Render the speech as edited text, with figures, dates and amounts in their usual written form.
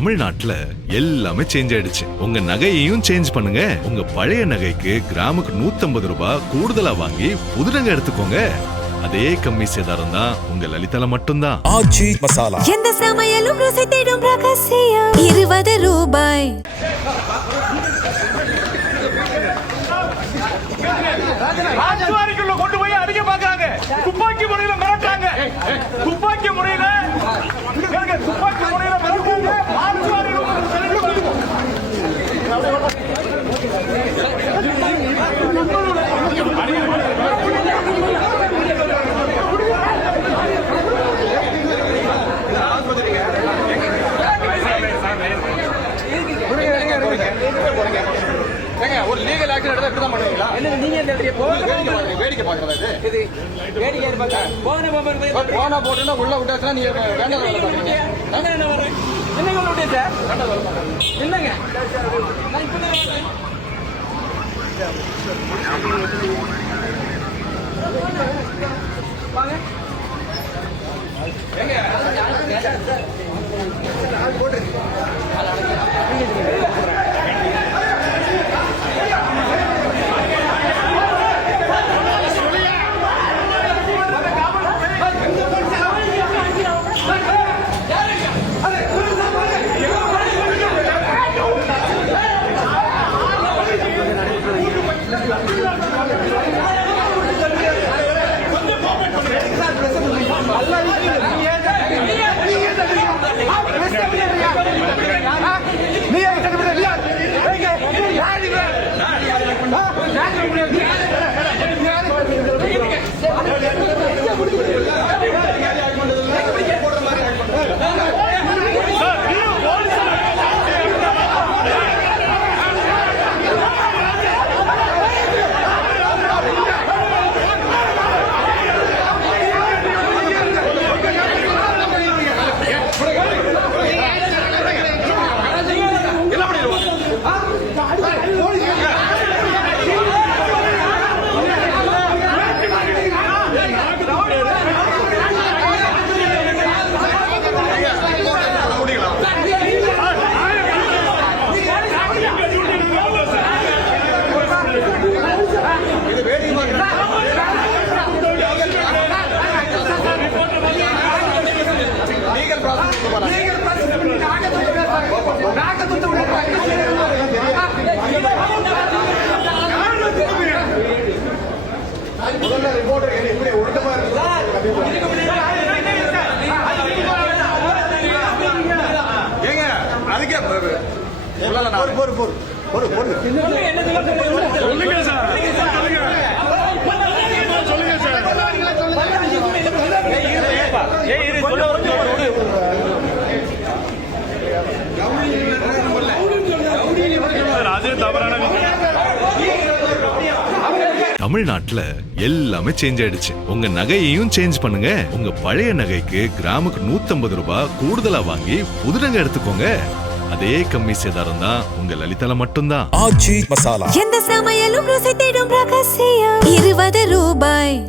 தமிழ்நாட்டுல எல்லாமே சேஞ்ச் ஆயிடுச்சு. உங்க நகையையும் சேஞ்ச் பண்ணுங்க. உங்க பழைய நகைக்கு கிராமுக்கு 150 ரூபாய் கூடுதலா வாங்கி புது நகை எடுத்துக்கோங்க. அதே கம்மி சேதாரம் தான் உங்க லலிதால மட்டும்தான். ஆச்சி மசாலா. எந்த சமையலும் ருசி தேடும் ரகசியம் 20 ரூபாய். ராஜ்வாரிக்குள்ள கொண்டு போய் அடிக்க பாக்குறாங்க. துப்பாக்கி முறையில மிரட்டாங்க. துப்பாக்கி முறையில மிரட்டாங்க. ஒரு லீகல் ஆக்ஷன் எடுத்தா இப்படி தான் பண்ணுவீங்களா? வேடிக்கை பார்க்கறது போனா போட்டுன்னா உள்ள விட்டாச்சுன்னா நீங்க வேண்டாம் என்னங்க வாங்க தமிழ்நாட்டுல எல்லாமே சேஞ்ச் ஆயிடுச்சு. உங்க நகையையும் சேஞ்ச் பண்ணுங்க. உங்க பழைய நகைக்கு கிராமுக்கு 150 ரூபாய் கூடுதலா வாங்கி புது நகை எடுத்துக்கோங்க. அதே கம்மி சேதாரம் தான் உங்க லலிதால மட்டும்தான். ஆச்சி மசாலா. எந்த சமையலும் ருசி தேடும் ரகசியம் 20 ரூபாய்.